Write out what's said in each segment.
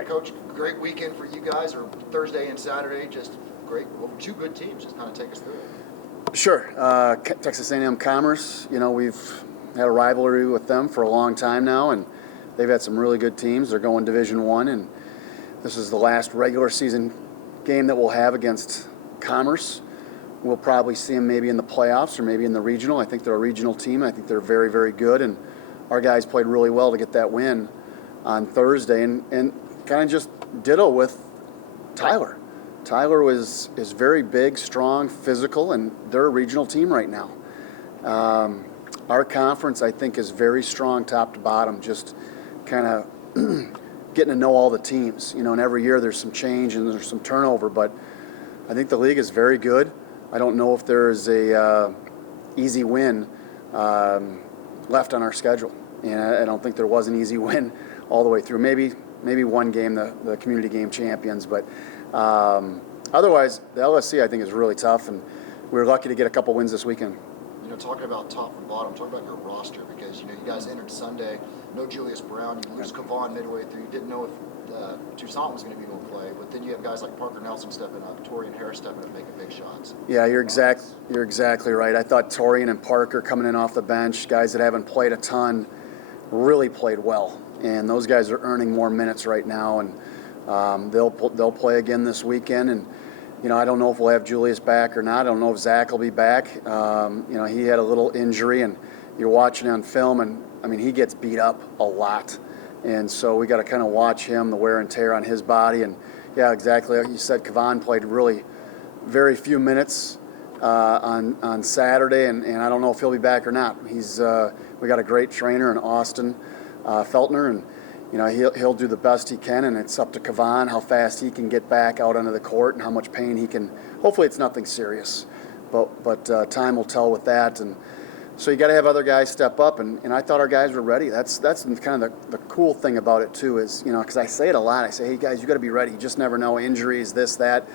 right, Coach. Great weekend for you guys, or Thursday and Saturday. Just great. Well, two good teams. Just kind of take us through it. Sure. Texas A&M-Commerce, we've had a rivalry with them for a long time now, and they've had some really good teams. They're going Division I, and this is the last regular season game that we'll have against Commerce. We'll probably see them maybe in the playoffs or maybe in the regional. I think they're a regional team. I think they're very, very good, and our guys played really well to get that win on Thursday, and kind of just ditto with Tyler. Tyler is very big, strong, physical, and they're a regional team right now. Our conference, I think, is very strong top to bottom, just kind of getting to know all the teams. And every year there's some change and there's some turnover, but I think the league is very good. I don't know if there is a easy win left on our schedule, and I don't think there was an easy win all the way through. Maybe one game, the community game champions, but otherwise the LSC I think is really tough, and we were lucky to get a couple wins this weekend. Talking about top and bottom, talk about your roster, because you guys entered Sunday, no Julius Brown, you lose Kavan midway through, you didn't know if Toussaint was going to be able to play, but then you have guys like Parker Nelson stepping up, Torian Harris stepping up, making big shots. Yeah, you're exactly right. I thought Torian and Parker coming in off the bench, guys that haven't played a ton, really played well, and those guys are earning more minutes right now, and they'll play again this weekend. And I don't know if we'll have Julius back or not. I don't know if Zach will be back. He had a little injury, and you're watching on film, and he gets beat up a lot. And so we got to kind of watch him, the wear and tear on his body. And yeah, exactly like you said, Kavan played really very few minutes on Saturday, and I don't know if he'll be back or not. We got a great trainer in Austin Feltner, and he'll do the best he can, and it's up to Kavan how fast he can get back out onto the court and how much pain he can. Hopefully it's nothing serious, but time will tell with that. And so you got to have other guys step up, and I thought our guys were ready. That's kind of the cool thing about it too, is because I say it a lot. I say, hey guys, you got to be ready. You just never know, injuries, this, that,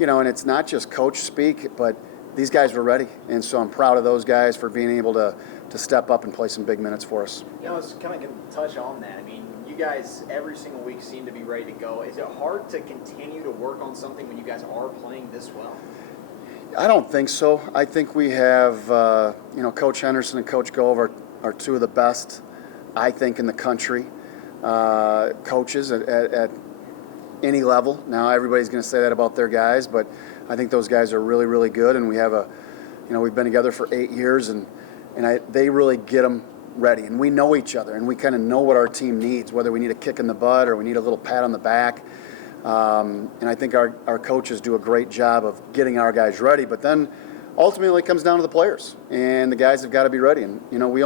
and it's not just coach speak, but these guys were ready, and so I'm proud of those guys for being able to step up and play some big minutes for us. I was kind of going to touch on that. You guys every single week seem to be ready to go. Is it hard to continue to work on something when you guys are playing this well? I don't think so. I think we have, Coach Henderson and Coach Gove are two of the best, I think, in the country, coaches at any level. Now, everybody's going to say that about their guys, but I think those guys are really, really good, and we have we've been together for 8 years, and they really get them ready, and we know each other, and we kind of know what our team needs, whether we need a kick in the butt or we need a little pat on the back. And I think our coaches do a great job of getting our guys ready, but then ultimately it comes down to the players, and the guys have got to be ready. And we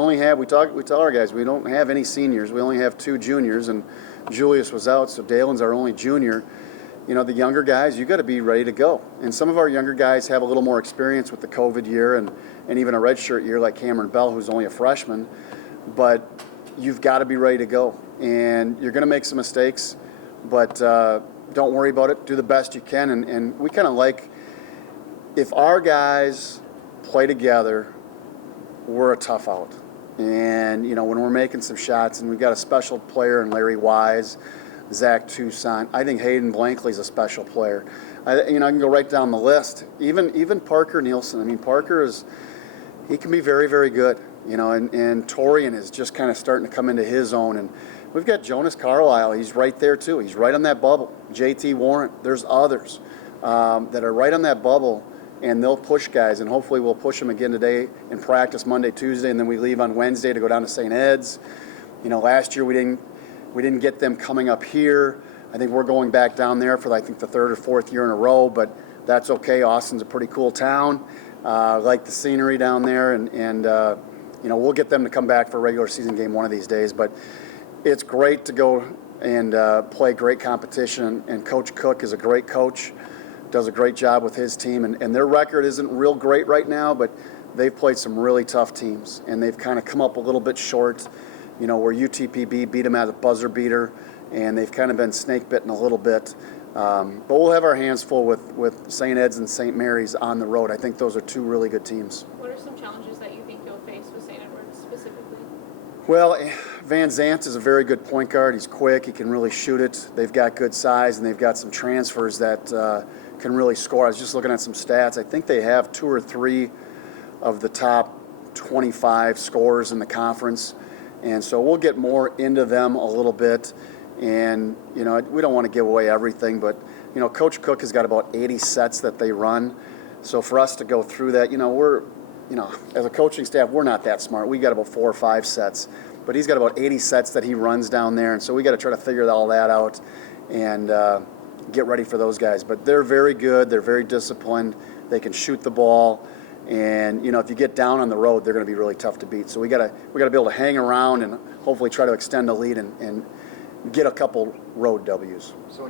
tell our guys we don't have any seniors, we only have 2 juniors, and Julius was out, so Dalen's our only junior. The younger guys, you got to be ready to go. And some of our younger guys have a little more experience with the COVID year and even a redshirt year like Cameron Bell, who's only a freshman. But you've got to be ready to go. And you're going to make some mistakes, but don't worry about it. Do the best you can. And we kind of like, if our guys play together, we're a tough out. And, when we're making some shots, and we've got a special player in Larry Wise, Zach Toussaint. I think Hayden Blankley's a special player. I can go right down the list. Even Parker Nielsen. Parker he can be very, very good. And Torian is just kind of starting to come into his own. And we've got Jonas Carlisle. He's right there too. He's right on that bubble. JT Warrant. There's others that are right on that bubble, and they'll push guys. And hopefully we'll push them again today in practice Monday, Tuesday, and then we leave on Wednesday to go down to St. Ed's. Last year we didn't get them coming up here. I think we're going back down there for, I think, the 3rd or 4th year in a row, but that's okay. Austin's a pretty cool town. I like the scenery down there, and we'll get them to come back for a regular season game one of these days. But it's great to go and play great competition, and Coach Cook is a great coach, does a great job with his team, and their record isn't real great right now, but they've played some really tough teams, and they've kind of come up a little bit short. Where UTPB beat them at a buzzer beater, and they've kind of been snake bitten a little bit. But we'll have our hands full with St. Ed's and St. Mary's on the road. I think those are 2 really good teams. What are some challenges that you think you'll face with St. Edward's specifically? Well, Van Zant is a very good point guard. He's quick. He can really shoot it. They've got good size, and they've got some transfers that can really score. I was just looking at some stats. I think they have 2 or 3 of the top 25 scorers in the conference. And so we'll get more into them a little bit. And, you know, we don't want to give away everything, but, you know, Coach Cook has got about 80 sets that they run. So for us to go through that, as a coaching staff, we're not that smart. We got about 4 or 5 sets. But he's got about 80 sets that he runs down there. And so we got to try to figure all that out and get ready for those guys. But they're very good. They're very disciplined. They can shoot the ball. And, you know, if you get down on the road, they're going to be really tough to beat. So we got to be able to hang around and hopefully try to extend the lead and get a couple road W's. So